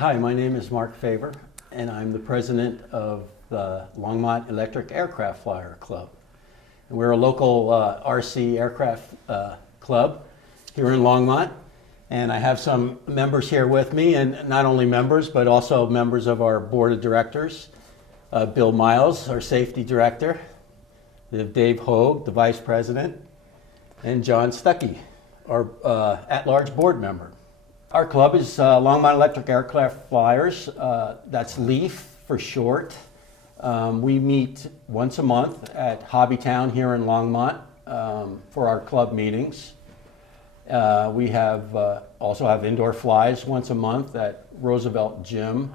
Hi, my name is Mark Faber, and I'm the president of the Longmont Electric Aircraft Flyer Club. And we're a local RC aircraft club here in Longmont, and I have some members here with me, and not only members, but also members of our board of directors. Bill Miles, our safety director. We have Dave Hogue, the vice president, and John Stuckey, our at-large board member. Our club is Longmont Electric Aircraft Flyers. That's LEAF for short. We meet once a month at Hobbytown here in Longmont for our club meetings. We have also have indoor flies once a month at Roosevelt Gym.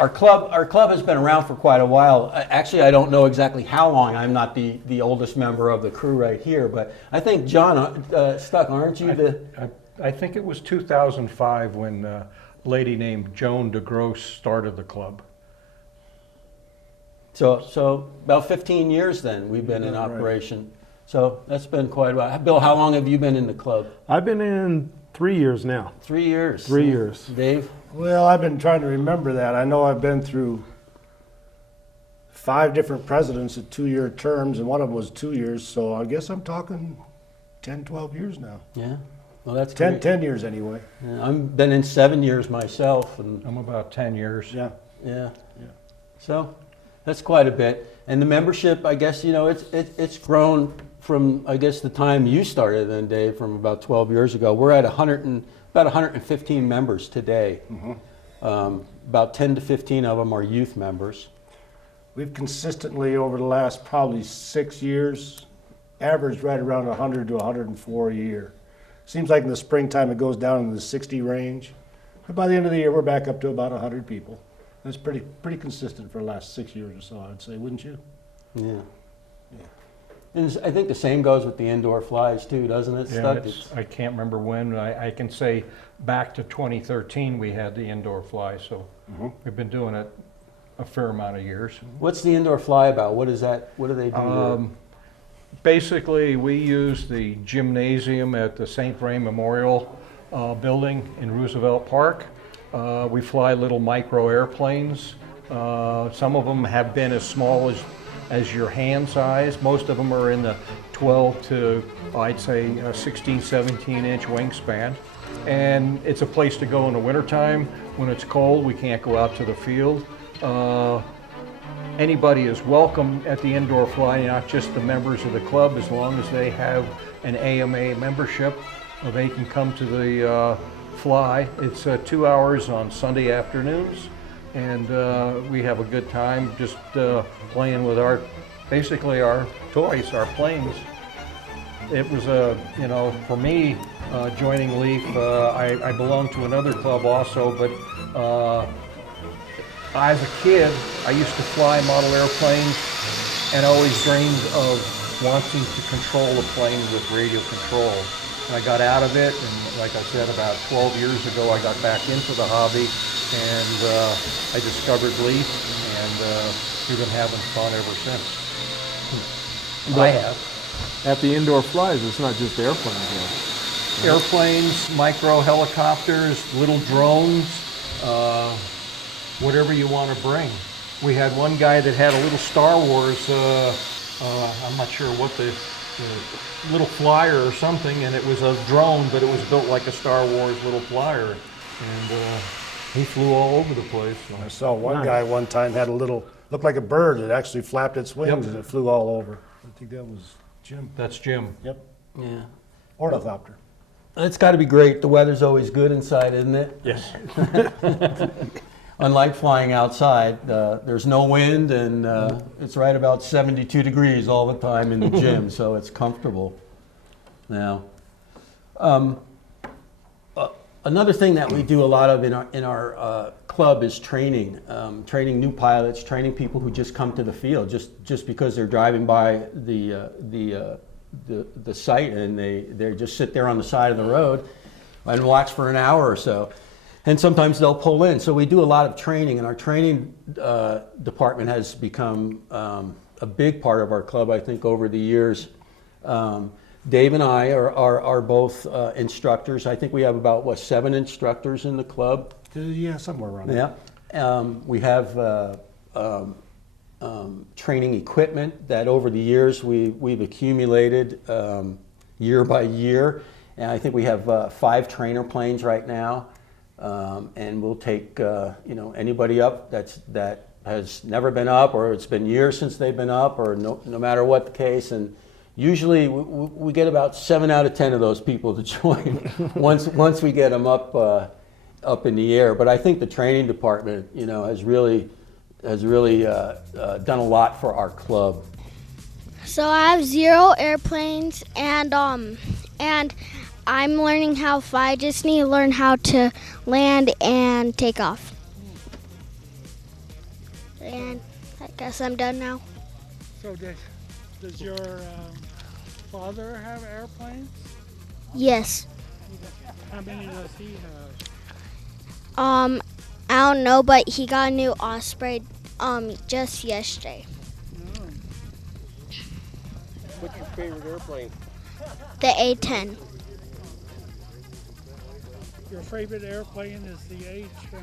Our club has been around for quite a while. Actually, I don't know exactly how long. I'm not the oldest member of the crew right here, but I think John Stuck, aren't you I think it was 2005 when a lady named Joan DeGrosse started the club. So about 15 years then we've been in operation. So that's been quite a while. Bill, how long have you been in the club? I've been in 3 years now. 3 years. 3 years. Dave? Well, I've been trying to remember that. I know I've been through 5 different presidents at 2-year terms, and one of them was 2 years, so I guess I'm talking 10, 12 years now. Yeah. Well, that's 10 years anyway. Yeah, I've been in 7 years myself, and I'm about 10 years. Yeah. yeah. So that's quite a bit. And the membership, I guess, you know, it's grown from, I guess, the time you started then, Dave, from about 12 years ago. We're at about 115 members today. Mm-hmm. About 10 to 15 of them are youth members. We've consistently, over the last probably 6 years, averaged right around 100 to 104 a year. Seems like in the springtime it goes down in the 60 range. But by the end of the year, we're back up to about 100 people. That's pretty consistent for the last 6 years or so, I'd say, wouldn't you? Yeah. And I think the same goes with the indoor flies too, doesn't it? Yeah, I can't remember when. I can say back to 2013 we had the indoor fly, so we've been doing it a fair amount of years. What's the indoor fly about? What is that? What do they do? Basically, we use the gymnasium at the St. Vrain Memorial building in Roosevelt Park. We fly little micro airplanes. Some of them have been as small as your hand size. Most of them are in the 12 to, I'd say, 16, 17 inch wingspan. And it's a place to go in the wintertime. When it's cold, we can't go out to the field. Anybody is welcome at the indoor fly, not just the members of the club. As long as they have an AMA membership, they can come to the fly. It's 2 hours on Sunday afternoons, and we have a good time just playing with basically our toys, our planes. It was for me, joining LEAF, I belong to another club also, but as a kid, I used to fly model airplanes and always dreamed of wanting to control a plane with radio control. And I got out of it, and like I said, about 12 years ago, I got back into the hobby, and I discovered LEAF, and we've been having fun ever since. I have. At the indoor flies, it's not just airplanes. Airplanes, micro helicopters, little drones, whatever you want to bring. We had one guy that had a little Star Wars, I'm not sure what the little flyer or something, and it was a drone, but it was built like a Star Wars little flyer. And he flew all over the place. So. I saw one guy one time had a little, looked like a bird that actually flapped its wings and it flew all over. I think that was Jim. That's Jim. Yep. Yeah. Ornithopter. It's got to be great. The weather's always good inside, isn't it? Yes. Unlike flying outside, there's no wind, and it's right about 72 degrees all the time in the gym, so it's comfortable. Now, another thing that we do a lot of in our club is training new pilots, training people who just come to the field just because they're driving by the site, and they just sit there on the side of the road and watch for an hour or so. And sometimes they'll pull in. So we do a lot of training, and our training department has become a big part of our club, I think, over the years. Dave and I are both instructors. I think we have about, what, 7 instructors in the club? Yeah, somewhere around there. Yeah. We have training equipment that over the years we've accumulated year by year. And I think we have 5 trainer planes right now. And we'll take anybody up that has never been up, or it's been years since they've been up, or no matter what the case. And usually we get about 7 out of 10 of those people to join once we get them up in the air. But I think the training department, has really done a lot for our club. So I have 0 airplanes, and I'm learning how to fly. I just need to learn how to land and take off. And I guess I'm done now. So does your father have airplanes? Yes. How many does he have? I don't know, but he got a new Osprey just yesterday. What's your favorite airplane? The A-10. Your favorite airplane is the A-10.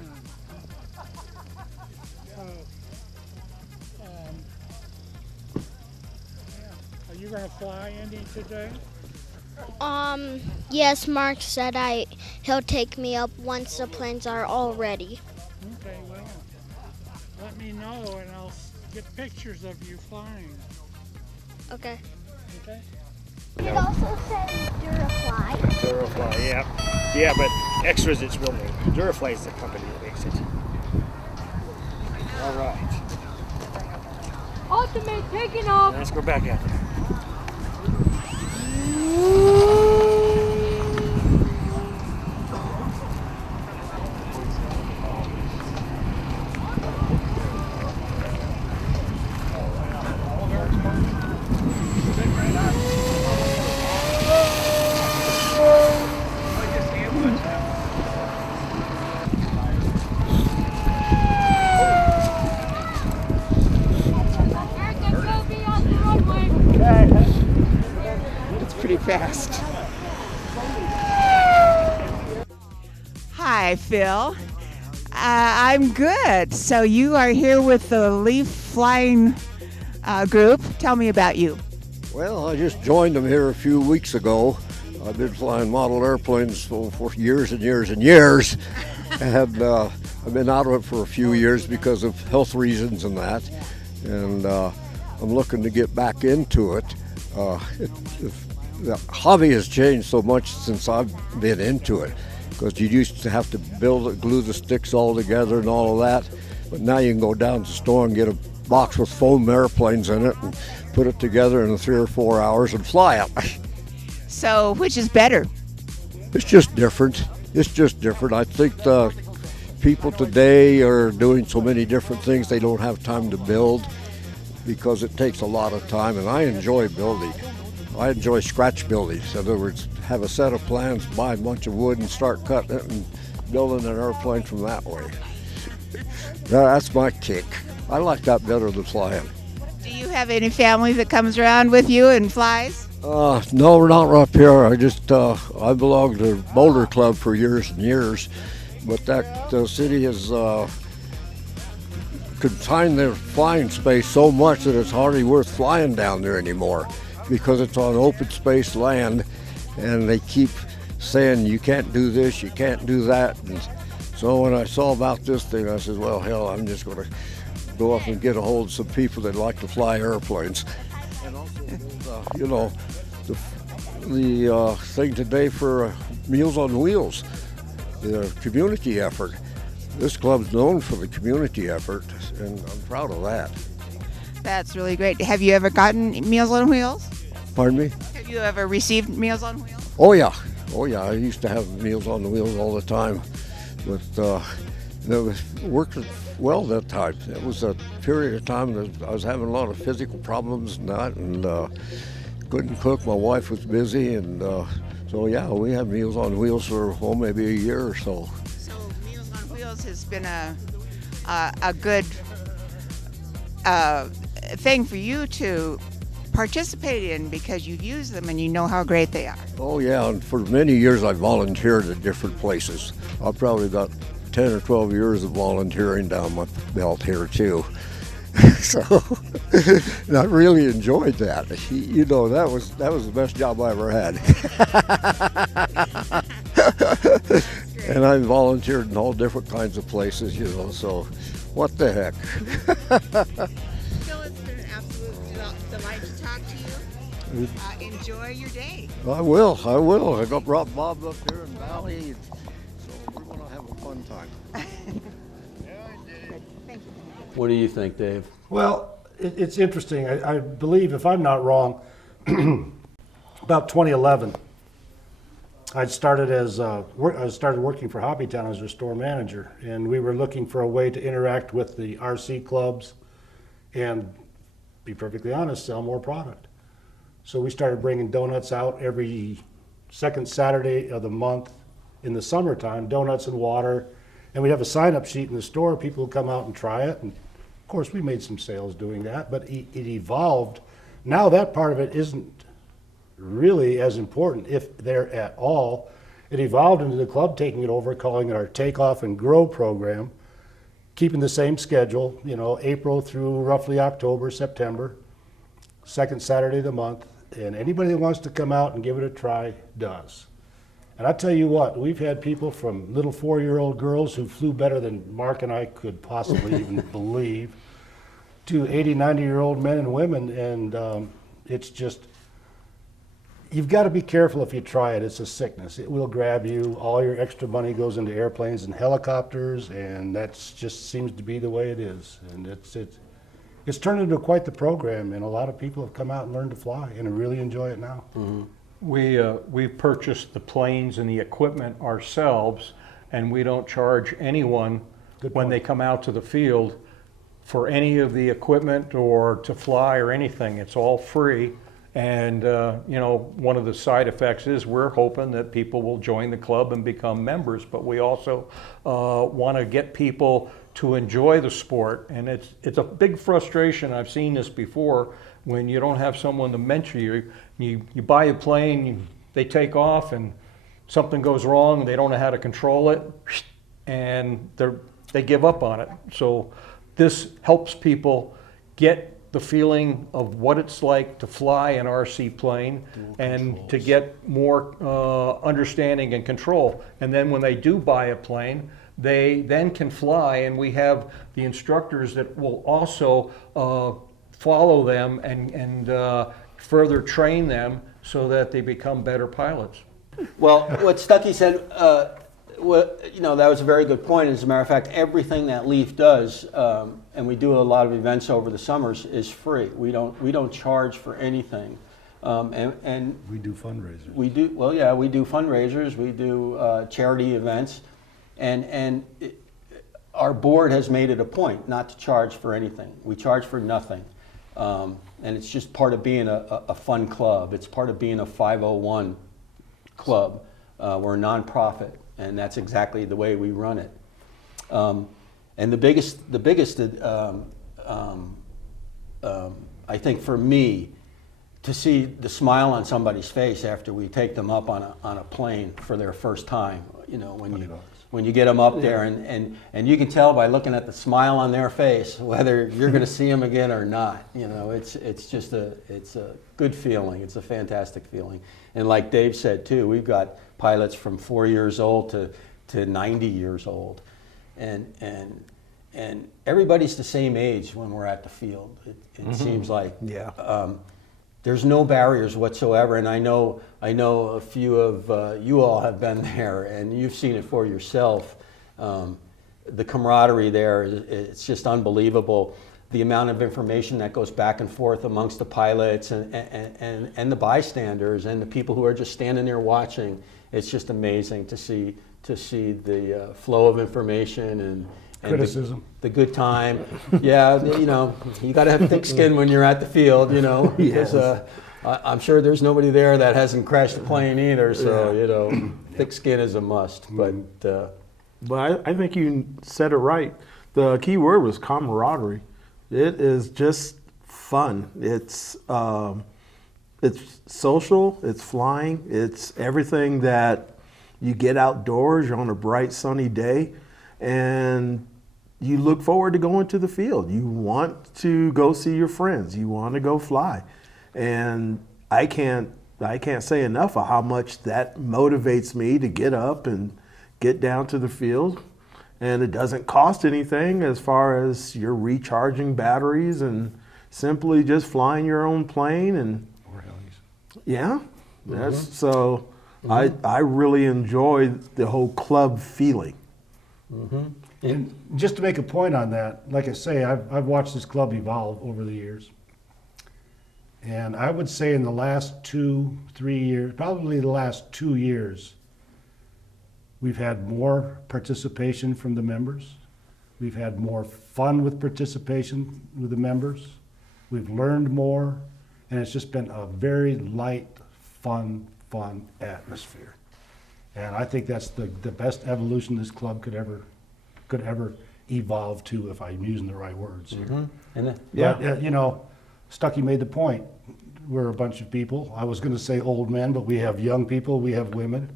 Are you going to fly any today? Yes, Mark said he'll take me up once the planes are all ready. Okay, well, let me know and I'll get pictures of you flying. Okay. Okay? It also said Durafly. Durafly, yeah. Yeah, but Extras its real name. Durafly is the company that makes it. All right. Ultimate taking off. Let's go back out there. It's pretty fast. Hi, Phil. I'm good. So you are here with the Leaf Flying group. Tell me about you. Well, I just joined them here a few weeks ago. I've been flying model airplanes for years and years and years. And I've been out of it for a few years because of health reasons and that. And I'm looking to get back into it. The hobby has changed so much since I've been into it, because you used to have to glue the sticks all together and all of that, but now you can go down to the store and get a box with foam airplanes in it and put it together in 3 or 4 hours and fly it. So which is better? It's just different. I think the people today are doing so many different things they don't have time to build, because it takes a lot of time, and I enjoy building. I enjoy scratch building. In other words, have a set of plans, buy a bunch of wood and start cutting it and building an airplane from that way. That's my kick. I like that better than flying. Do you have any family that comes around with you and flies? No, we're not up here. I belonged to Boulder Club for years and years, but that city has confined their flying space so much that it's hardly worth flying down there anymore, because it's on open space land, and they keep saying you can't do this, you can't do that. And so when I saw about this thing, I said, well, hell, I'm just going to go up and get a hold of some people that like to fly airplanes. And also, the thing today for Meals on Wheels, the community effort. This club's known for the community effort, and I'm proud of that. That's really great. Have you ever gotten Meals on Wheels? Pardon me? Have you ever received Meals on Wheels? Oh yeah. I used to have Meals on the Wheels all the time, but it worked well that time. It was a period of time that I was having a lot of physical problems and that, and couldn't cook. My wife was busy, and so yeah, we had Meals on Wheels for maybe a year or so. So Meals on Wheels has been a good thing for you to participate in because you've used them and you know how great they are. Oh yeah, and for many years I volunteered at different places. I've probably got 10 or 12 years of volunteering down my belt here too. So, and I really enjoyed that. You know, that was the best job I ever had. And I volunteered in all different kinds of places, you know, so what the heck. Phil, it's been an absolute delight to talk to you. Enjoy your day. I will. I got brought Bob up here in Valley, so we're going to have a fun time. What do you think, Dave? Well, it's interesting. I believe, if I'm not wrong, about 2011, I started working for Hobbytown as a store manager, and we were looking for a way to interact with the RC clubs and, be perfectly honest, sell more product. So we started bringing donuts out every second Saturday of the month in the summertime, donuts and water, and we have a sign-up sheet in the store. People would come out and try it, and of course we made some sales doing that, but it evolved. Now that part of it isn't really as important, if they're at all. It evolved into the club taking it over, calling it our Take Off and Grow program, keeping the same schedule, you know, April through roughly October, September, second Saturday of the month, and anybody that wants to come out and give it a try does. And I tell you what, we've had people from little 4-year-old girls who flew better than Mark and I could possibly even believe, to 80, 90-year-old men and women, and it's just, you've got to be careful if you try it. It's a sickness. It will grab you. All your extra money goes into airplanes and helicopters, and that just seems to be the way it is. And it's turned into quite the program, and a lot of people have come out and learned to fly and really enjoy it now. Mm-hmm. We purchased the planes and the equipment ourselves, and we don't charge anyone when they come out to the field for any of the equipment or to fly or anything. It's all free. And you know, one of the side effects is we're hoping that people will join the club and become members, but we also want to get people to enjoy the sport. And it's a big frustration. I've seen this before, when you don't have someone to mentor you. You buy a plane, they take off, and something goes wrong, and they don't know how to control it, and they give up on it. So this helps people get the feeling of what it's like to fly an RC plane and to get more understanding and control. And then when they do buy a plane, they then can fly, and we have the instructors that will also follow them and further train them so that they become better pilots. Well, what Stuckey said, you know, that was a very good point. As a matter of fact, everything that Leaf does, and we do a lot of events over the summers, is free. We don't charge for anything, and We do fundraisers. we do we do fundraisers, we do charity events, and our board has made it a point not to charge for anything. We charge for nothing, and it's just part of being a fun club. It's part of being a 501 club. We're a nonprofit, and that's exactly the way we run it. And the biggest, I think for me, to see the smile on somebody's face after we take them up on a plane for their first time. You know, when you get them up there, and you can tell by looking at the smile on their face whether you're going to see them again or not. You know, it's a good feeling. It's a fantastic feeling. And like Dave said too, we've got pilots from 4 years old to 90 years old, and everybody's the same age when we're at the field. It seems like there's no barriers whatsoever. And I know a few of you all have been there, and you've seen it for yourself. The camaraderie there, it's just unbelievable. The amount of information that goes back and forth amongst the pilots and the bystanders and the people who are just standing there watching. It's just amazing to see the flow of information and criticism, the good time. Yeah, you know, you got to have thick skin when you're at the field, you know, because I'm sure there's nobody there that hasn't crashed a plane either. So you know, thick skin is a must. But I think you said it right. The key word was camaraderie. It is just fun. It's social, it's flying, it's everything that you get outdoors, you're on a bright sunny day, and you look forward to going to the field. You want to go see your friends, you want to go fly. And I can't say enough of how much that motivates me to get up and get down to the field. And it doesn't cost anything as far as you're recharging batteries and simply just flying your own plane. And yeah, that's so I really enjoy the whole club feeling. And just to make a point on that, like I say, I've watched this club evolve over the years. And I would say in the last 2-3 years, probably the last 2 years, we've had more participation from the members. We've had more fun with participation with the members. We've learned more, and it's just been a very light, fun atmosphere. And I think that's the best evolution this club could ever evolve to, if I'm using the right words here. But, you know, Stuckey made the point. We're a bunch of people. I was going to say old men, but we have young people, we have women.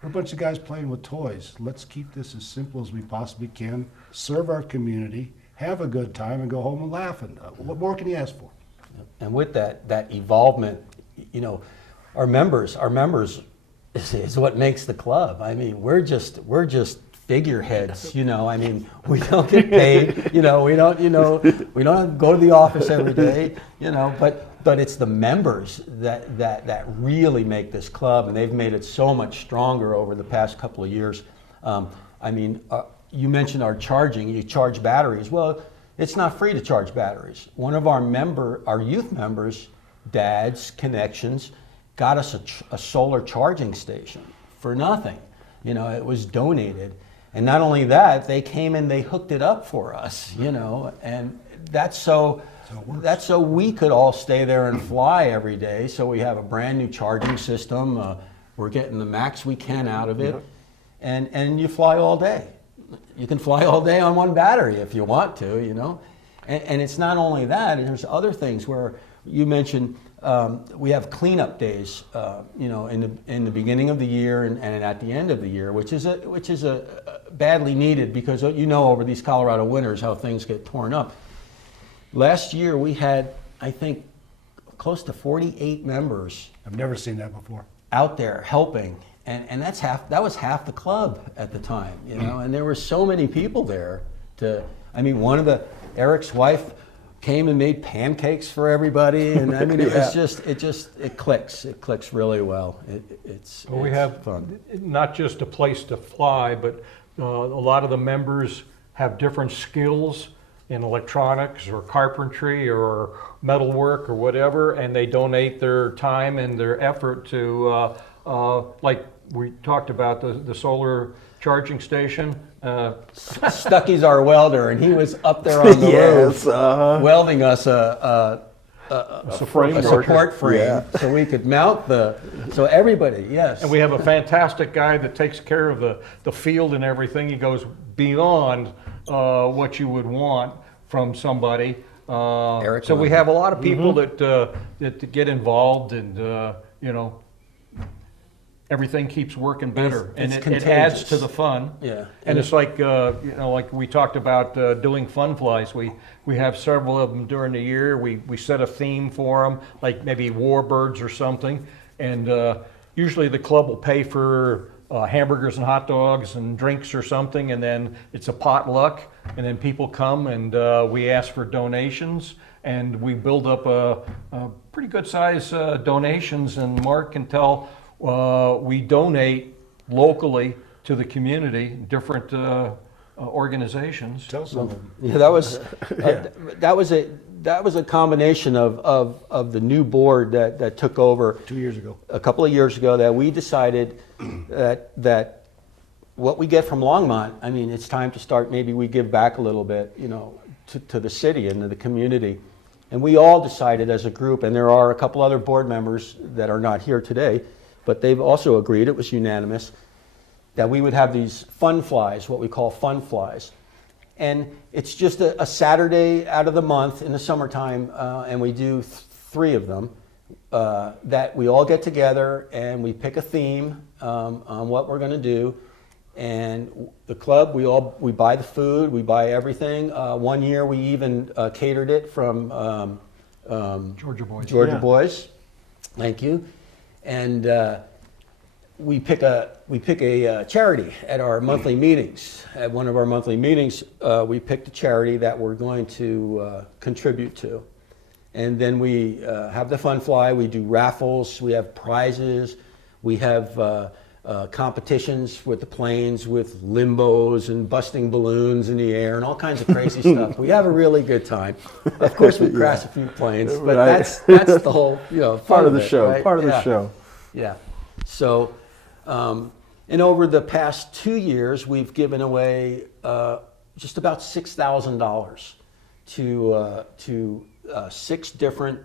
We're a bunch of guys playing with toys. Let's keep this as simple as we possibly can, serve our community, have a good time, and go home and laugh. And what more can you ask for? And with that evolvement, you know, our members is what makes the club. I mean, we're just figureheads, you know. I mean, we don't get paid, you know. We don't go to the office every day, you know. But it's the members that really make this club, and they've made it so much stronger over the past couple of years. I mean, you mentioned our charging. You charge batteries. Well, it's not free to charge batteries. One of our youth members, Dad's Connections, got us a solar charging station for nothing. You know, it was donated. And not only that, they came and they hooked it up for us, you know, and that's so we could all stay there and fly every day. So we have a brand new charging system. We're getting the max we can out of it. And you fly all day. You can fly all day on one battery if you want to, you know. And it's not only that, there's other things where you mentioned we have cleanup days, you know, in the beginning of the year and at the end of the year, which is a badly needed, because you know, over these Colorado winters how things get torn up. Last year we had, I think, close to 48 members. I've never seen that before. Out there helping, and that was half the club at the time, you know. And there were so many people there. I mean, Eric's wife came and made pancakes for everybody, and I mean, it was it clicks really well. It's we have fun. Not just a place to fly, but a lot of the members have different skills in electronics or carpentry or metalwork or whatever, and they donate their time and their effort to, like we talked about, the solar charging station. Stuckey's our welder, and he was up there on the roof welding us a support frame so we could mount so everybody, yes. And we have a fantastic guy that takes care of the field and everything. He goes beyond what you would want from somebody. Eric, so we have a lot of people that get involved, and you know, everything keeps working better, and it adds to the fun. Yeah, and it's like you know, like we talked about doing fun flies. We have several of them during the year. We set a theme for them, like maybe warbirds or something, and usually the club will pay for hamburgers and hot dogs and drinks or something, and then it's a potluck, and then people come and we ask for donations, and we build up a pretty good size donations, and Mark can tell we donate locally to the community, different organizations. Tell some of them. Yeah, that was a combination of the new board that took over 2 years ago. a couple of years ago, that we decided that what we get from Longmont, I mean, it's time to start, maybe we give back a little bit, you know, to the city and to the community. And we all decided as a group, and there are a couple other board members that are not here today, but they've also agreed, it was unanimous, that we would have these fun flies, what we call fun flies. And it's just a Saturday out of the month in the summertime, and we do 3 of them, that we all get together and we pick a theme on what we're going to do. And the club, we buy the food, we buy everything. One year we even catered it from Georgia Boys. Georgia Boys. Thank you. And we pick a charity at our monthly meetings. At one of our monthly meetings, we picked a charity that we're going to contribute to. And then we have the fun fly, we do raffles, we have prizes, we have competitions with the planes, with limbos and busting balloons in the air and all kinds of crazy stuff. We have a really good time. Of course, we crash a few planes, but that's the whole, fun part of the it, show. right? Part of the show. Yeah. So, and over the past 2 years, we've given away just about $6,000 to 6 different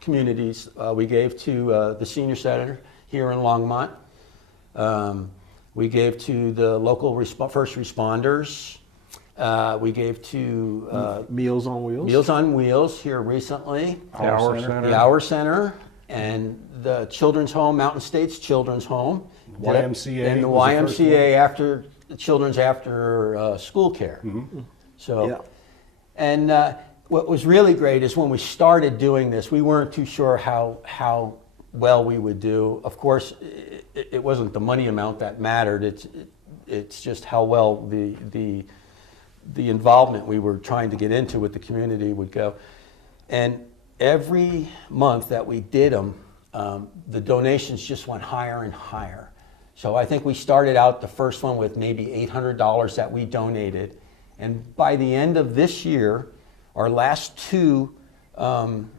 communities. We gave to the senior center here in Longmont. We gave to the local first responders. We gave to Meals on Wheels. Meals on Wheels here recently. The Our Center and the Children's Home, Mountain States Children's Home. YMCA. And the was the first YMCA after the Children's After School Care. So, Yeah. and what was really great is when we started doing this, we weren't too sure how well we would do. Of course, it wasn't the money amount that mattered. It's just how well the involvement we were trying to get into with the community would go. And every month that we did them, the donations just went higher and higher. So I think we started out the first one with maybe $800 that we donated. And by the end of this year, our last 2 fun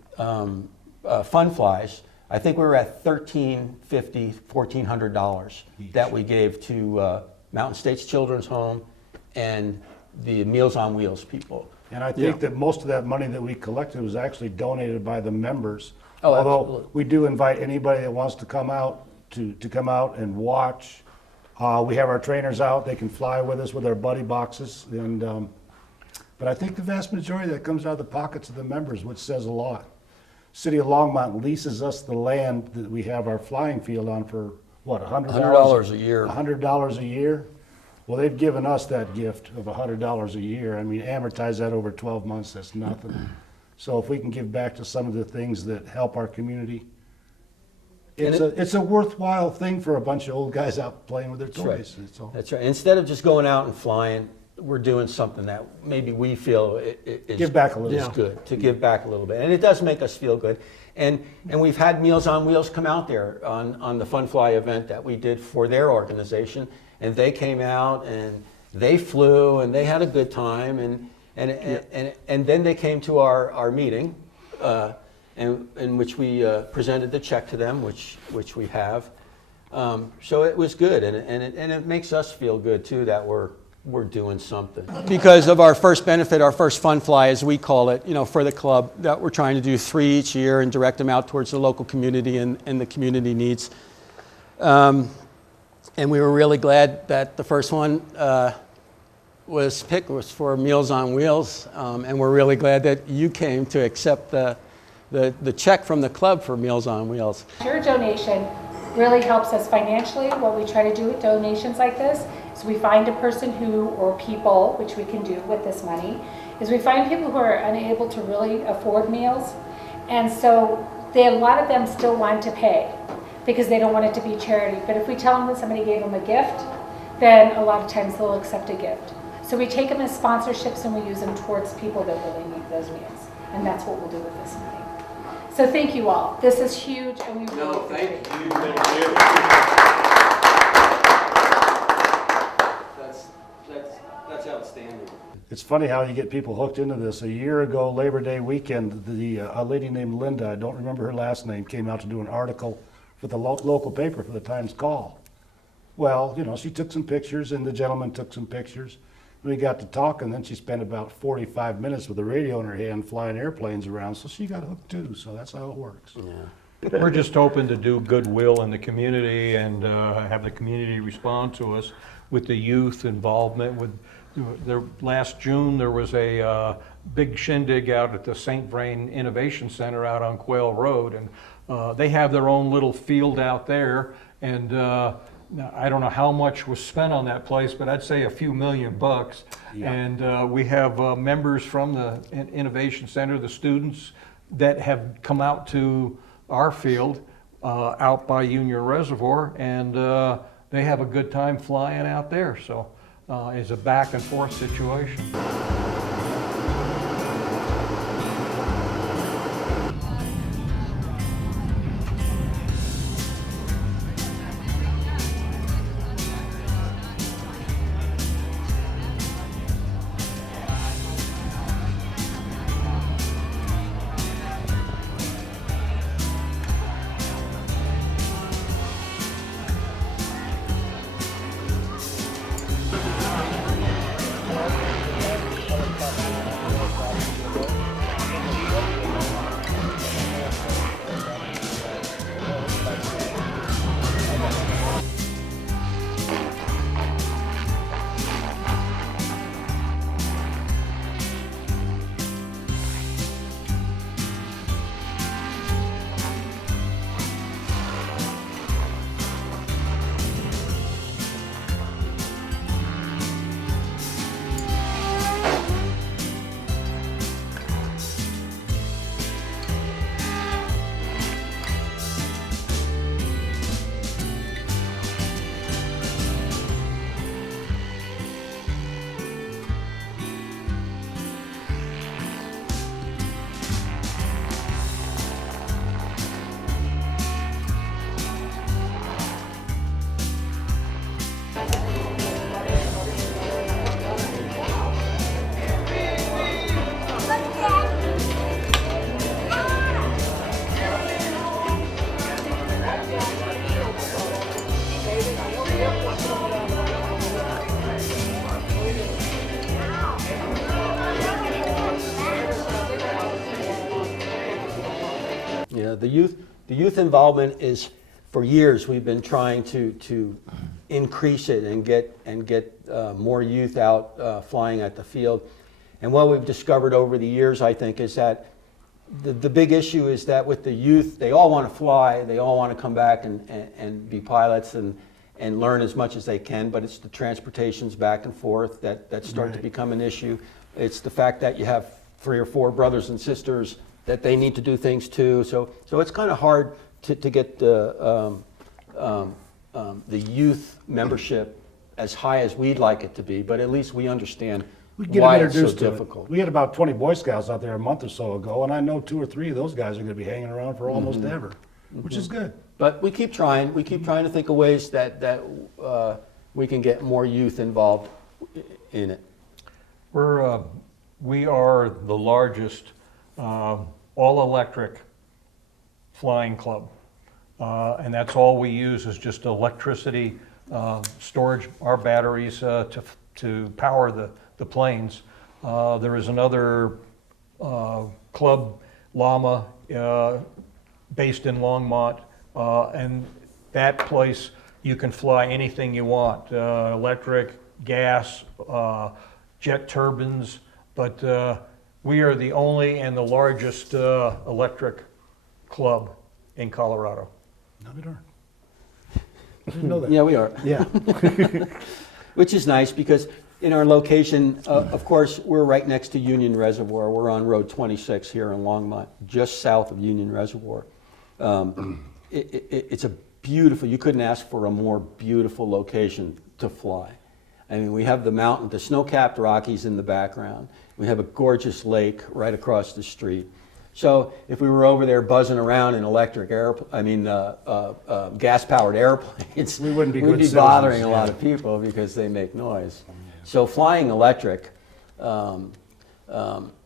flies, I think we were at $1,350, $1,400 that we gave to Mountain States Children's Home and the Meals on Wheels people. And I think that most of that money that we collected was actually donated by the members. Oh, Although absolutely. we do invite anybody that wants to come out to come out and watch. We have our trainers out; they can fly with us with our buddy boxes. And but I think the vast majority of that comes out of the pockets of the members, which says a lot. City of Longmont leases us the land that we have our flying field on for what, $100 a year. $100 a year. Well, they've given us that gift of $100 a year. I mean, amortize that over 12 months, that's nothing. So if we can give back to some of the things that help our community, it's a worthwhile thing for a bunch of old guys out playing with their toys. That's all. That's right. Instead of just going out and flying, we're doing something that maybe we feel is Give back a little. is good, to give back a little bit. And it does make us feel good. And we've had Meals on Wheels come out there on the Fun Fly event that we did for their organization. And they came out and they flew and they had a good time. And then they came to our meeting in which we presented the check to them, which we have. So it was good, and it makes us feel good too that we're doing something. Because of our first benefit, our first fun fly, as we call it, for the club, that we're trying to do 3 each year and direct them out towards the local community and the community needs. And we were really glad that the first one was picked was for Meals on Wheels, and we're really glad that you came to accept the check from the club for Meals on Wheels. Your donation really helps us financially. What we try to do with donations like this is we find a person or people, which we can do with this money, is we find people who are unable to really afford meals, and so a lot of them still want to pay because they don't want it to be charity. But if we tell them that somebody gave them a gift, then a lot of times they'll accept a gift. So we take them as sponsorships and we use them towards people that really need those meals. And that's what we'll do with this money. So thank you all. This is huge and we really appreciate it. Thank you. That's outstanding. It's funny how you get people hooked into this. A year ago, Labor Day weekend, a lady named Linda, I don't remember her last name, came out to do an article for the local paper for the Times Call. Well, she took some pictures and the gentleman took some pictures. We got to talking, then she spent about 45 minutes with a radio in her hand flying airplanes around, so she got hooked too, so that's how it works. Yeah. We're just hoping to do goodwill in the community and have the community respond to us with the youth involvement, with Last June, there was a big shindig out at the St. Vrain Innovation Center out on Quail Road, and they have their own little field out there, and now, I don't know how much was spent on that place, but I'd say a few $1,000,000. Yeah. And we have members from the Innovation Center, the students that have come out to our field out by Union Reservoir, and they have a good time flying out there. So it's a back and forth situation. Yeah, the youth involvement is, for years we've been trying to increase it and get more youth out flying at the field. And what we've discovered over the years, I think, is that the big issue is that with the youth, they all want to fly, they all want to come back and be pilots and learn as much as they can, but it's the transportations back and forth that start to become an issue. It's the fact that you have 3 or 4 brothers and sisters that they need to do things too. So it's kind of hard to get the youth membership as high as we'd like it to be, but at least we understand why it's so difficult. We had about 20 Boy Scouts out there a month or so ago, and I know 2 or 3 of those guys are going to be hanging around for almost ever, which is good. But we keep trying. We keep trying to think of ways that we can get more youth involved in it. We are the largest all-electric flying club, and that's all we use is just electricity storage, our batteries to power the planes. There is another club, Llama, based in Longmont, and that place you can fly anything you want, electric, gas, jet turbines, but we are the only and the largest electric club in Colorado. No, we aren't. I didn't know that. Yeah, we are. Yeah. Which is nice because in our location, of course, we're right next to Union Reservoir. We're on Road 26 here in Longmont, just south of Union Reservoir. It's a beautiful, you couldn't ask for a more beautiful location to fly. I mean, we have the mountain, the snow-capped Rockies in the background. We have a gorgeous lake right across the street. So if we were over there buzzing around in electric gas-powered airplanes, we'd be bothering a lot of people because they make noise. So flying electric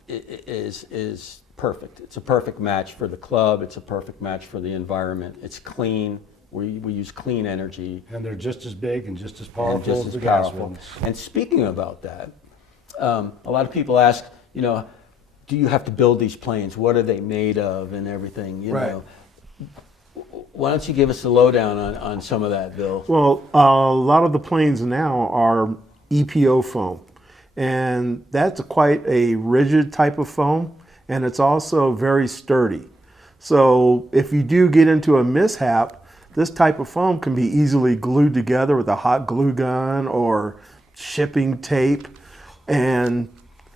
is perfect. It's a perfect match for the club. It's a perfect match for the environment. It's clean. We use clean energy. And they're just as big and just as powerful as the gas ones. And speaking about that, a lot of people ask, you know, do you have to build these planes? What are they made of and everything, you know? Why don't you give us the lowdown on some of that, Bill? Well, a lot of the planes now are EPO foam. And that's quite a rigid type of foam, and it's also very sturdy. So if you do get into a mishap, this type of foam can be easily glued together with a hot glue gun or shipping tape. And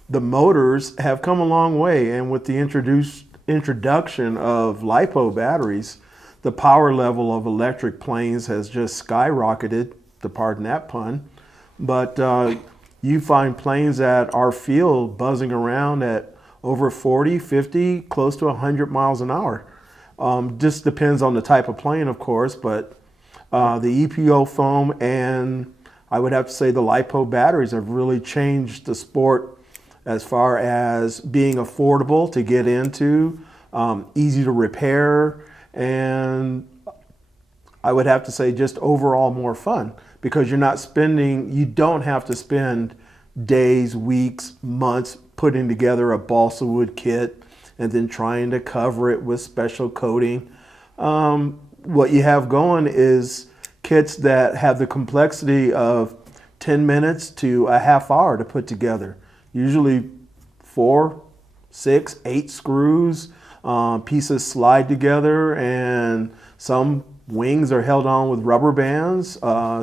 the motors have come a long way, and with the introduction of LiPo batteries, the power level of electric planes has just skyrocketed, to pardon that pun. But you find planes at our field buzzing around at over 40, 50, close to 100 miles an hour. Just depends on the type of plane, of course, but the EPO foam and I would have to say the LiPo batteries have really changed the sport as far as being affordable to get into, easy to repair, and I would have to say just overall more fun, because you don't have to spend days, weeks, months putting together a balsa wood kit and then trying to cover it with special coating. What you have going is kits that have the complexity of 10 minutes to a half hour to put together. Usually 4, 6, 8 screws, pieces slide together, and some wings are held on with rubber bands,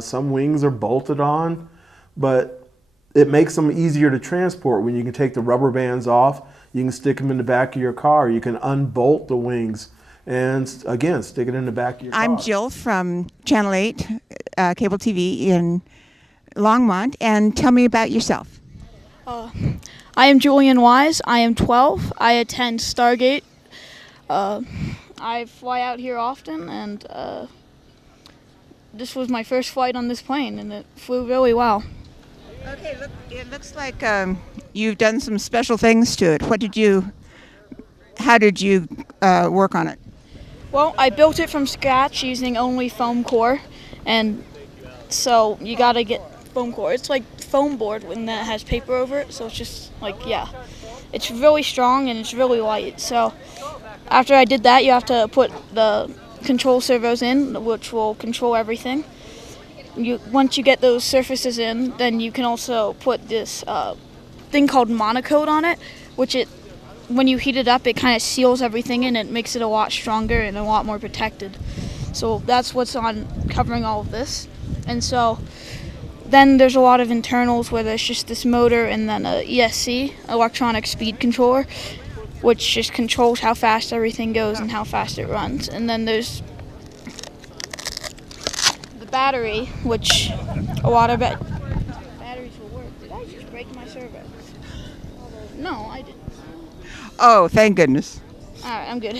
some wings are bolted on, but it makes them easier to transport when you can take the rubber bands off, you can stick them in the back of your car, you can unbolt the wings, and again, stick it in the back of your car. I'm Jill from Channel 8 Cable TV in Longmont, and tell me about yourself. I am Julian Wise. I am 12. I attend Stargate. I fly out here often, and this was my first flight on this plane, and it flew really well. Okay, look, it looks like you've done some special things to it. How did you work on it? Well, I built it from scratch using only foam core, and so you gotta get foam core. It's like foam board when that has paper over it, so it's just like, yeah. It's really strong and it's really light, so after I did that, you have to put the control servos in, which will control everything. Once you get those surfaces in, then you can also put this thing called monocoat on it, which when you heat it up, it kind of seals everything in. It makes it a lot stronger and a lot more protected. So that's what's on covering all of this. And so then there's a lot of internals where there's just this motor and then a ESC, electronic speed controller, which just controls how fast everything goes and how fast it runs. And then there's the battery, which a lot of batteries will work. Did I just break my servo? No, I didn't. Oh, thank goodness. All right, I'm good.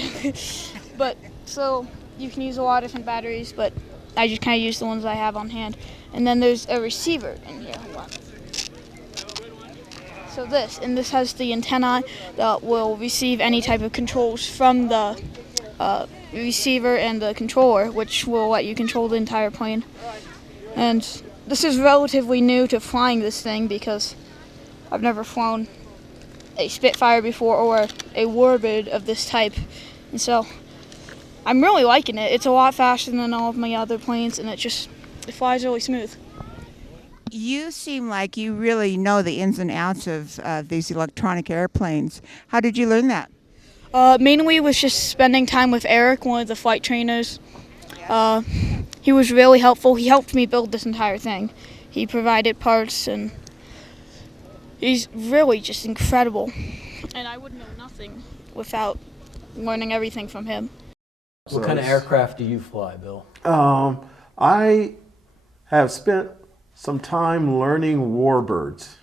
But so you can use a lot of different batteries, but I just kind of use the ones I have on hand. And then there's a receiver in here. Hold on. So this has the antenna that will receive any type of controls from the receiver and the controller, which will let you control the entire plane. And this is relatively new to flying this thing because I've never flown a Spitfire before or a Warbird of this type. And so I'm really liking it. It's a lot faster than all of my other planes, and it flies really smooth. You seem like you really know the ins and outs of these electronic airplanes. How did you learn that? Mainly was just spending time with Eric, one of the flight trainers. He was really helpful. He helped me build this entire thing. He provided parts, and he's really just incredible. And I would know nothing without learning everything from him. What kind of aircraft do you fly, Bill? I have spent some time learning warbirds,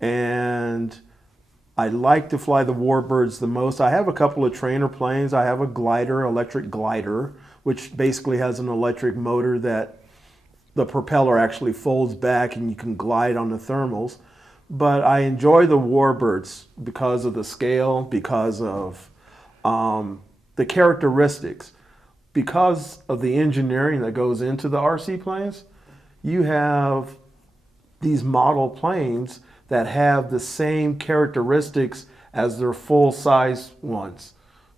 and I like to fly the warbirds the most. I have a couple of trainer planes. I have a glider, electric glider, which basically has an electric motor that the propeller actually folds back and you can glide on the thermals. But I enjoy the warbirds because of the scale, because of the characteristics, because of the engineering that goes into the RC planes. You have these model planes that have the same characteristics as their full-size ones,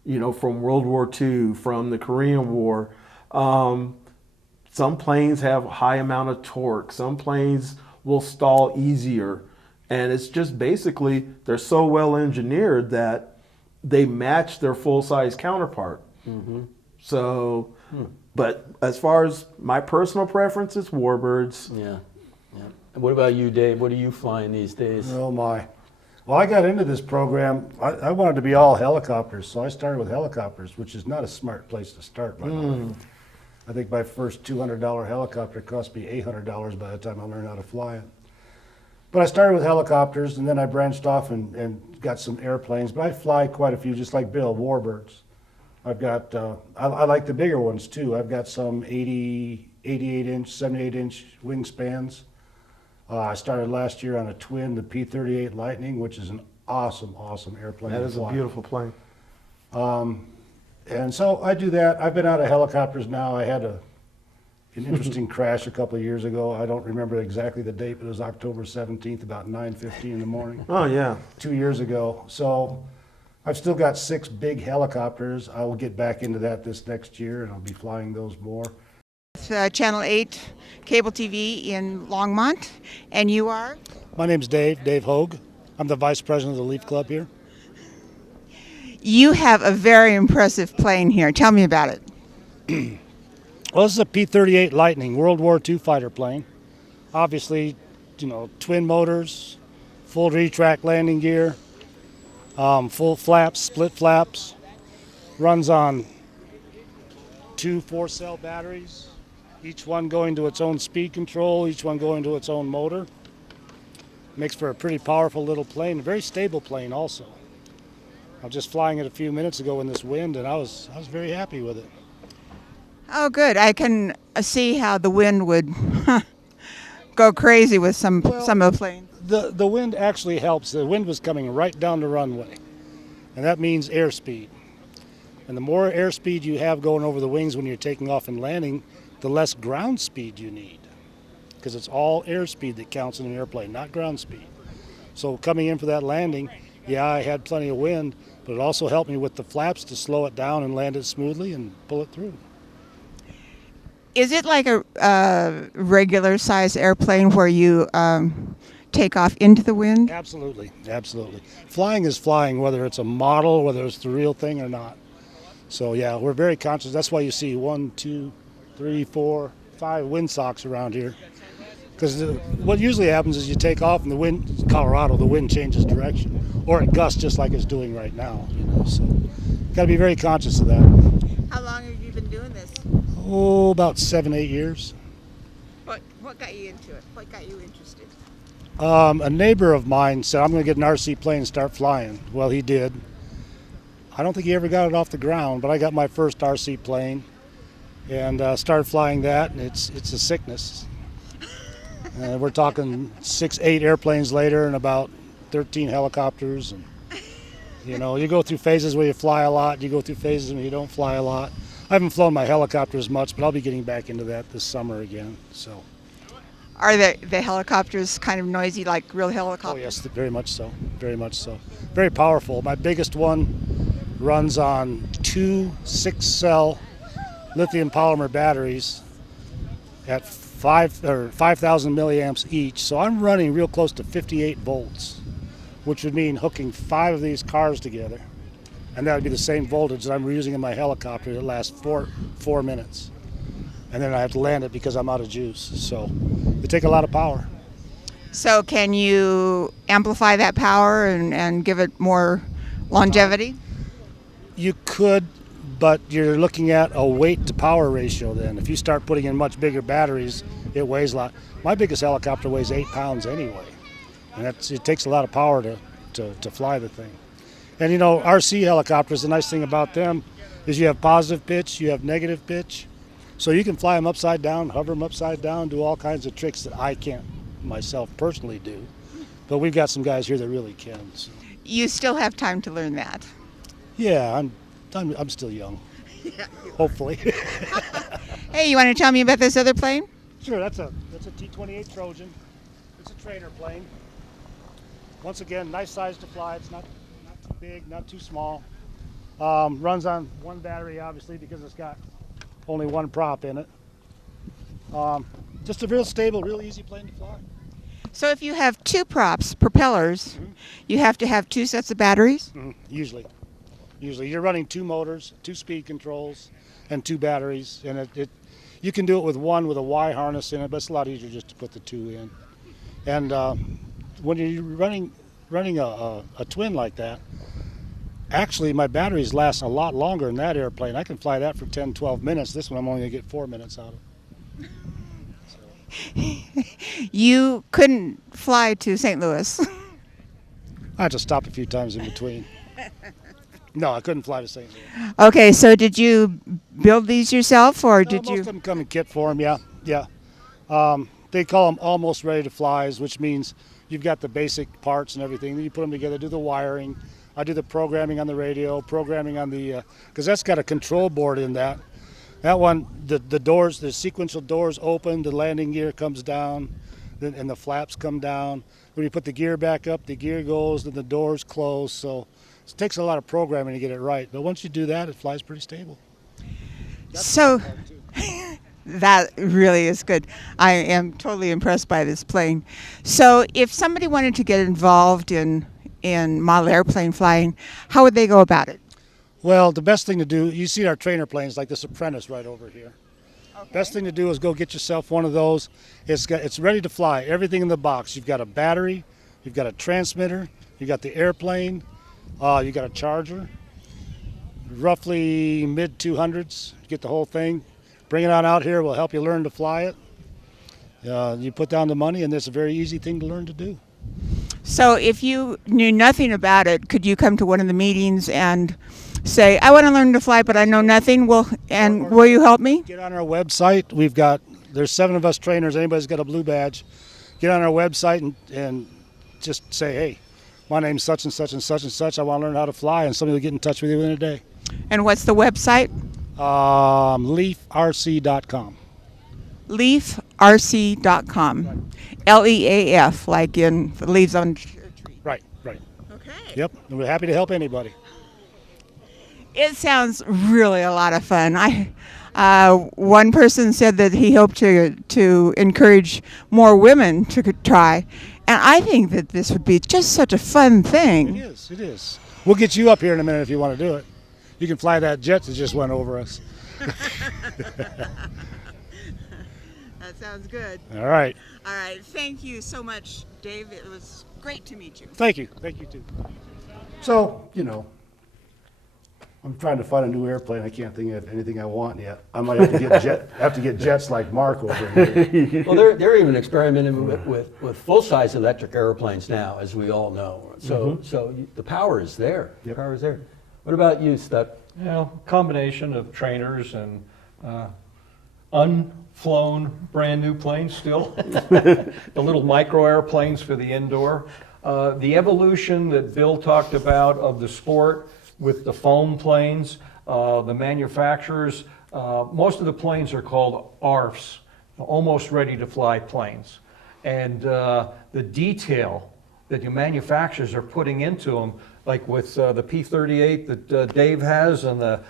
you know, from World War II, from the Korean War. Some planes have a high amount of torque. Some planes will stall easier. And it's just basically, they're so well engineered that they match their full-size counterpart. So, but as far as my personal preference, it's warbirds. Yeah. And what about you, Dave? What are you flying these days? Oh my. Well, I got into this program, I wanted to be all helicopters, so I started with helicopters, which is not a smart place to start, by the way. I think my first $200 helicopter cost me $800 by the time I learned how to fly it. But I started with helicopters, and then I branched off and got some airplanes. But I fly quite a few, just like Bill, warbirds. I've got, I like the bigger ones too. I've got some 88-inch, 78-inch wingspans. I started last year on a twin, the P-38 Lightning, which is an awesome, awesome airplane. That is a beautiful plane. And so I do that. I've been out of helicopters now. I had an interesting crash a couple of years ago. I don't remember exactly the date, but it was October 17th, about 9:15 in the morning. Oh, yeah. 2 years ago. So I've still got 6 big helicopters. I will get back into that this next year, and I'll be flying those more. Channel 8 cable TV in Longmont, and you are? My name's Dave Hogue. I'm the vice president of the Leaf Club here. You have a very impressive plane here. Tell me about it. Well, this is a P-38 Lightning, World War II fighter plane. Obviously, twin motors, full retract landing gear, full flaps, split flaps, runs on 2 4-cell batteries, each one going to its own speed control, each one going to its own motor. Makes for a pretty powerful little plane, a very stable plane also. I was just flying it a few minutes ago in this wind, and I was very happy with it. Oh, good. I can see how the wind would go crazy with some of the planes. The wind actually helps. The wind was coming right down the runway, and that means airspeed. And the more airspeed you have going over the wings when you're taking off and landing, the less ground speed you need, because it's all airspeed that counts in an airplane, not ground speed. So coming in for that landing, yeah, I had plenty of wind, but it also helped me with the flaps to slow it down and land it smoothly and pull it through. Is it like a regular size airplane where you take off into the wind? Absolutely, absolutely. Flying is flying, whether it's a model, whether it's the real thing or not. So yeah, we're very conscious. That's why you see 1, 2, 3, 4, 5 windsocks around here. Because what usually happens is you take off and the wind, in Colorado, the wind changes direction. Or it gusts just like it's doing right now. So got to be very conscious of that. How long have you been doing this? Oh, about 7, 8 years. What got you into it? What got you interested? A neighbor of mine said, I'm going to get an RC plane and start flying. Well, he did. I don't think he ever got it off the ground, but I got my first RC plane and started flying that, and it's a sickness. We're talking 6, 8 airplanes later and about 13 helicopters. And, you go through phases where you fly a lot, you go through phases where you don't fly a lot. I haven't flown my helicopter as much, but I'll be getting back into that this summer again. So. Are the helicopters kind of noisy like real helicopters? Oh yes, very much so, very much so. Very powerful. My biggest one runs on 2 6-cell lithium polymer batteries at 5,000 milliamps each. So I'm running real close to 58 volts, which would mean hooking 5 of these cars together. And that would be the same voltage that I'm using in my helicopter that lasts 4 minutes. And then I have to land it because I'm out of juice. So they take a lot of power. So can you amplify that power and give it more longevity? You could, but you're looking at a weight to power ratio then. If you start putting in much bigger batteries, it weighs a lot. My biggest helicopter weighs 8 pounds anyway. And it takes a lot of power to fly the thing. And RC helicopters, the nice thing about them is you have positive pitch, you have negative pitch. So you can fly them upside down, hover them upside down, do all kinds of tricks that I can't myself personally do. But we've got some guys here that really can. So. You still have time to learn that. Yeah, I'm still young. Yeah. Hopefully. Hey, you want to tell me about this other plane? Sure, that's a T-28 Trojan. It's a trainer plane. Once again, nice size to fly. It's not too big, not too small. Runs on 1 battery, obviously, because it's got only 1 prop in it. Just a real stable, real easy plane to fly. So if you have two props, propellers, you have to have two sets of batteries? Usually. Usually. You're running two motors, two speed controls, and two batteries. And you can do it with one with a Y harness in it, but it's a lot easier just to put the two in. And when you're running a twin like that, actually my batteries last a lot longer than that airplane. I can fly that for 10, 12 minutes. This one I'm only going to get 4 minutes out of. You couldn't fly to St. Louis. I had to stop a few times in between. No, I couldn't fly to St. Louis. Okay, so did you build these yourself, or did Most you? of them come in kit form, yeah. They call them almost ready to flies, which means you've got the basic parts and everything. Then you put them together, do the wiring. I do the programming on the radio, programming on the, because that's got a control board in that. That one, the doors, the sequential doors open, the landing gear comes down, and the flaps come down. When you put the gear back up, the gear goes, then the doors close. So it takes a lot of programming to get it right. But once you do that, it flies pretty stable. So that really is good. I am totally impressed by this plane. So if somebody wanted to get involved in model airplane flying, how would they go about it? Well, the best thing to do, you see our trainer planes like this Apprentice right over here. Okay. Best thing to do is go get yourself one of those. It's ready to fly, everything in the box. You've got a battery, you've got a transmitter, you've got the airplane, you've got a charger. Roughly mid-200s, get the whole thing. Bring it on out here, we'll help you learn to fly it. You put down the money and it's a very easy thing to learn to do. So if you knew nothing about it, could you come to one of the meetings and say, I want to learn to fly, but I know nothing, will you help me? Get on our website. There's 7 of us trainers. Anybody's got a blue badge. Get on our website and just say, hey, my name's such and such and such and such. I want to learn how to fly, and somebody will get in touch with you within a day. And what's the website? LeafRC.com. LeafRC.com. LEAF, like in the leaves on a tree. Right. Okay. Yep, and we're happy to help anybody. It sounds really a lot of fun. One person said that he hoped to encourage more women to try, and I think that this would be just such a fun thing. It is. We'll get you up here in a minute if you want to do it. You can fly that jet that just went over us. That sounds good. All right. All right. Thank you so much, Dave. It was great to meet you. Thank you. Thank you, too. So, I'm trying to find a new airplane. I can't think of anything I want yet. I might have to get jets like Mark over here. Well, they're even experimenting with full-size electric airplanes now, as we all know. So the power is there. The power is there. What about you, Stuck? Combination of trainers and unflown brand new planes still. The little micro airplanes for the indoor. The evolution that Bill talked about of the sport with the foam planes, the manufacturers, most of the planes are called ARFs, almost ready to fly planes. And the detail that the manufacturers are putting into them, like with the P-38 that Dave has and the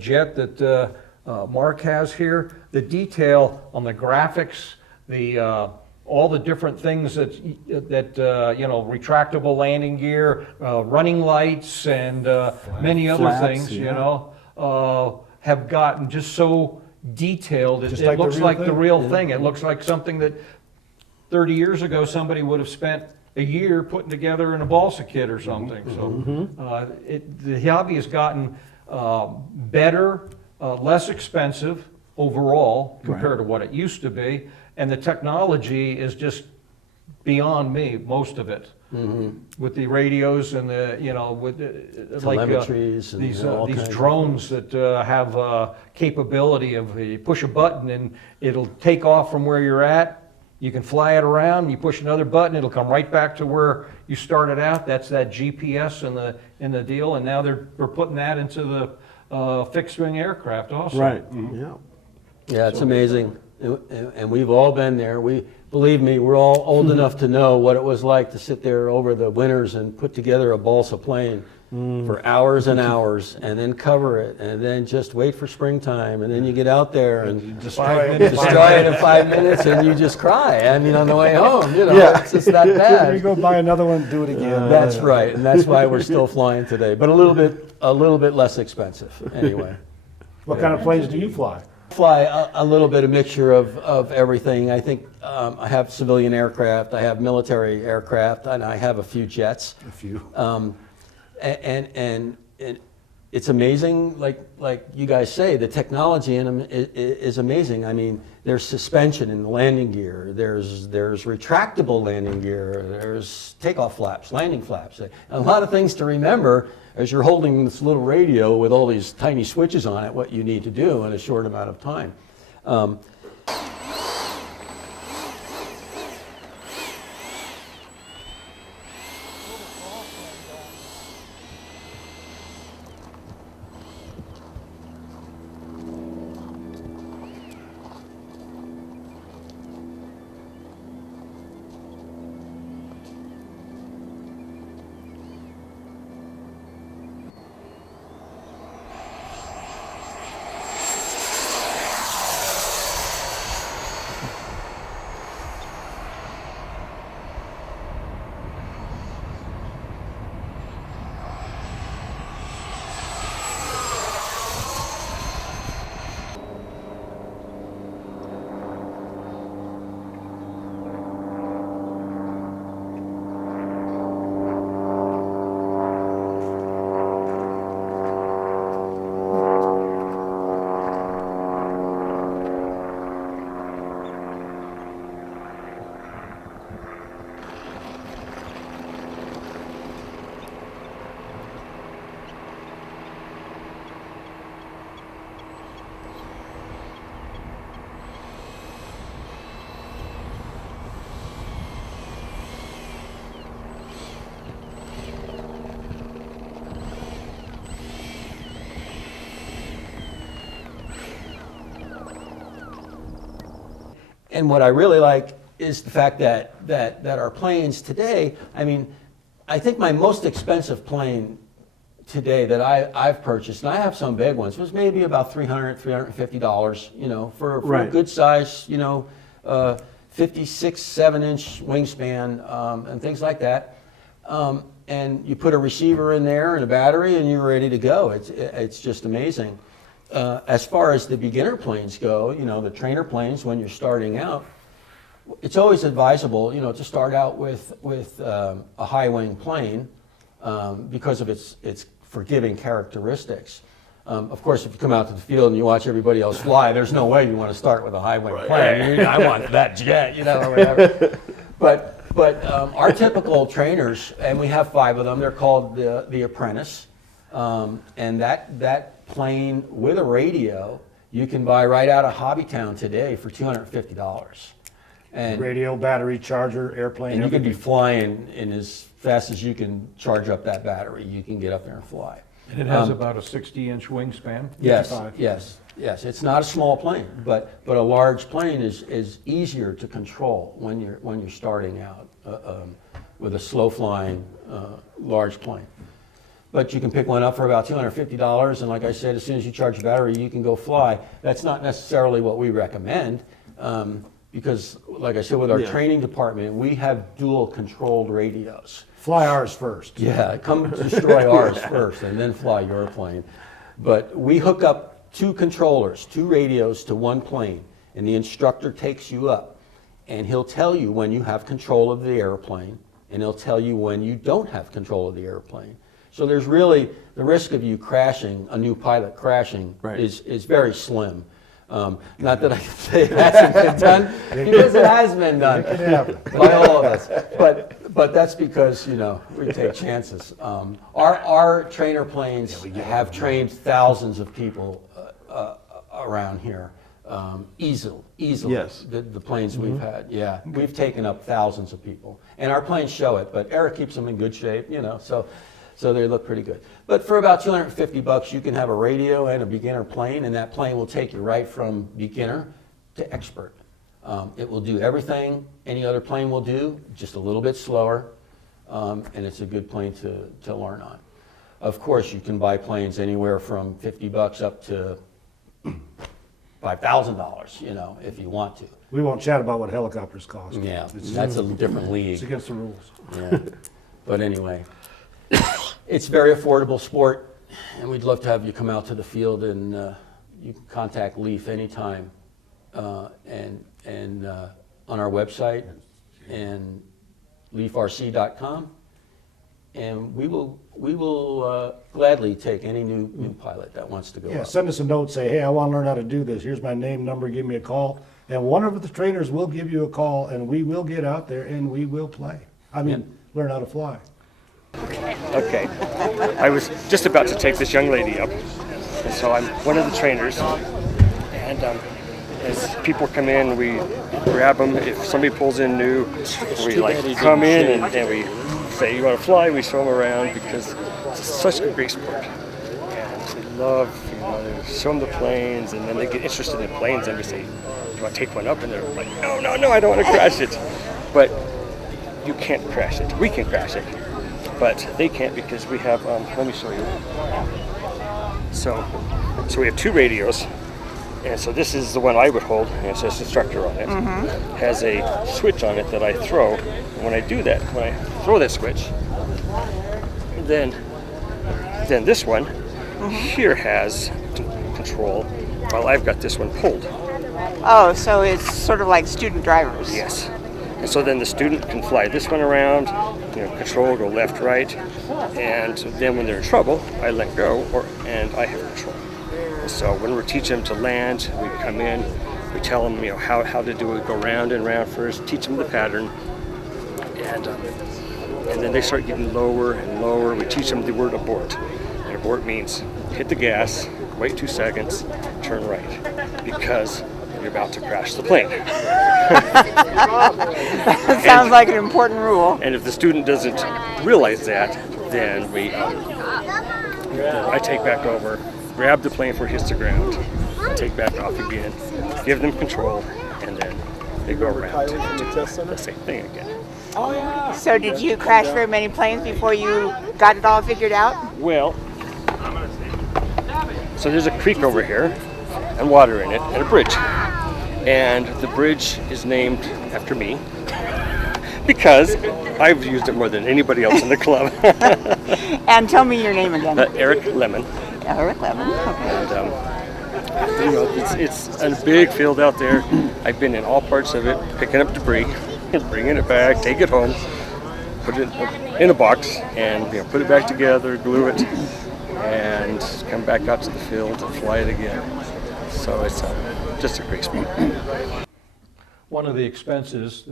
jet that Mark has here, the detail on the graphics, all the different things that retractable landing gear, running lights, and many other things, have gotten just so detailed. It looks like the real thing. It looks like something that 30 years ago somebody would have spent a year putting together in a balsa kit or something. So the hobby has gotten better, less expensive overall compared to what it used to be. And the technology is just beyond me, most of it. With the radios and the, with these drones that have capability of you push a button and it'll take off from where you're at. You can fly it around. You push another button, it'll come right back to where you started out. That's that GPS in the deal. And now we're putting that into the fixed wing aircraft also. Right. Yeah, it's amazing. And we've all been there. Believe me, we're all old enough to know what it was like to sit there over the winters and put together a balsa plane for hours and hours, and then cover it, and then just wait for springtime, and then you get out there and destroy it in 5 minutes, and you just cry. I mean, on the way home, it's just that bad. You go buy another one, do it again. That's right, and that's why we're still flying today, but a little bit less expensive anyway. What kind of planes do you fly? Fly a little bit, a mixture of everything. I think I have civilian aircraft, I have military aircraft, and I have a few jets. A few. And it's amazing, like you guys say, the technology in them is amazing. I mean, there's suspension in the landing gear, there's retractable landing gear, there's takeoff flaps, landing flaps. A lot of things to remember as you're holding this little radio with all these tiny switches on it, what you need to do in a short amount of time. And what I really like is the fact that our planes today, I mean, I think my most expensive plane today that I've purchased, and I have some big ones, was maybe about $300, $350, for a good size, 56, 7-inch wingspan, and things like that. And you put a receiver in there and a battery and you're ready to go. It's just amazing. As far as the beginner planes go, the trainer planes, when you're starting out, it's always advisable, to start out with a high wing plane because of its forgiving characteristics. Of course, if you come out to the field and you watch everybody else fly, there's no way you want to start with a high wing plane. I mean, I want that jet, or whatever. But our typical trainers, and we have 5 of them, they're called the Apprentice, and that plane with a radio you can buy right out of Hobbytown today for $250. And radio, battery, charger, airplane. And you can be flying in as fast as you can charge up that battery. You can get up there and fly. And it has about a 60-inch wingspan? Yes, yes. It's not a small plane, but a large plane is easier to control when you're starting out with a slow-flying large plane. But you can pick one up for about $250, and like I said, as soon as you charge the battery, you can go fly. That's not necessarily what we recommend, because, like I said, with our training department, we have dual-controlled radios. Fly ours first. Yeah, come destroy ours first, and then fly your plane. But we hook up 2 controllers, 2 radios to one plane, and the instructor takes you up, and he'll tell you when you have control of the airplane, and he'll tell you when you don't have control of the airplane. So there's really, the risk of you crashing, a new pilot crashing, is very slim. Not that I can say it hasn't been done, because it has been done by all of us. But that's because, we take chances. Our trainer planes have trained thousands of people around here. Easily. Yes. The planes we've had, we've taken up thousands of people. And our planes show it, but Eric keeps them in good shape, so they look pretty good. But for about $250, you can have a radio and a beginner plane, and that plane will take you right from beginner to expert. It will do everything any other plane will do, just a little bit slower, and it's a good plane to learn on. Of course, you can buy planes anywhere from $50 up to $5,000, you know, if you want to. We won't chat about what helicopters cost. Yeah, that's a different league. It's against the rules. Yeah. But anyway, it's very affordable sport, and we'd love to have you come out to the field, and you can contact Leaf anytime, and on our website and leafrc.com, and we will gladly take any new pilot that wants to go. Yeah, up. send us a note, say, hey, I want to learn how to do this. Here's my name, number, give me a call. And one of the trainers will give you a call, and we will get out there and we will play. I mean, learn how to fly. Okay. I was just about to take this young lady up, and so I'm one of the trainers. And as people come in, we grab them. If somebody pulls in new, we like come in and we say, you want to fly? We show them around because it's such a great sport. And they love, you know, show them the planes, and then they get interested in planes, and we say, do you want to take one up? And they're like, no, I don't want to crash it. But you can't crash it. We can crash it, but they can't because we have, let me show you. So we have two radios, and so this is the one I would hold, and it says instructor on it. Has a switch on it that I throw, and when I do that, when I throw that switch, then this one here has control, while I've got this one pulled. Oh, so it's sort of like student drivers. Yes. And so then the student can fly this one around, you know, control, go left, right, and then when they're in trouble, I let go, and I have control. And so when we're teaching them to land, we come in, we tell them, you know, how to do it, go round and round first, teach them the pattern, and then they start getting lower and lower. We teach them the word abort, and abort means hit the gas, wait 2 seconds, turn right, because you're about to crash the plane. That sounds like an important rule. And if the student doesn't realize that, then I take back over, grab the plane before it hits the ground, take back off again, give them control, and then they go around and do the same thing again. So did you crash very many planes before you got it all figured out? Well, so there's a creek over here, and water in it, and a bridge. And the bridge is named after me because I've used it more than anybody else in the club. And tell me your name again. Eric Lemon. Eric Lemon. Okay. And you know, it's a big field out there. I've been in all parts of it, picking up debris, bringing it back, take it home, put it in a box, and you know, put it back together, glue it, and come back out to the field and fly it again. So it's just a great sport. One of the expenses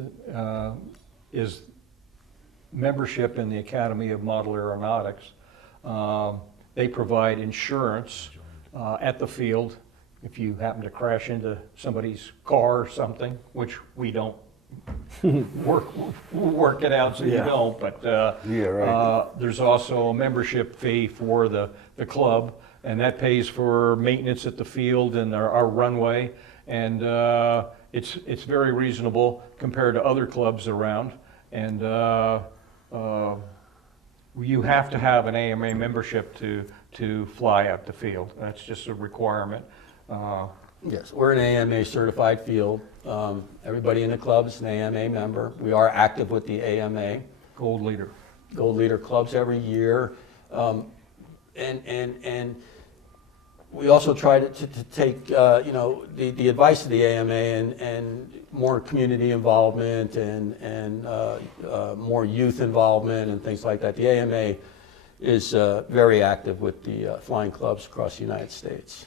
is membership in the Academy of Model Aeronautics. They provide insurance at the field if you happen to crash into somebody's car or something, which we don't work it out so you don't, but there's also a membership fee for the club, and that pays for maintenance at the field and our runway, and it's very reasonable compared to other clubs around, and you have to have an AMA membership to fly out the field. That's just a requirement. Yes, we're an AMA certified field. Everybody in the club is an AMA member. We are active with the AMA. Gold leader. Gold leader clubs every year. And we also try to take you know, the advice of the AMA and more community involvement and more youth involvement and things like that. The AMA is very active with the flying clubs across the United States.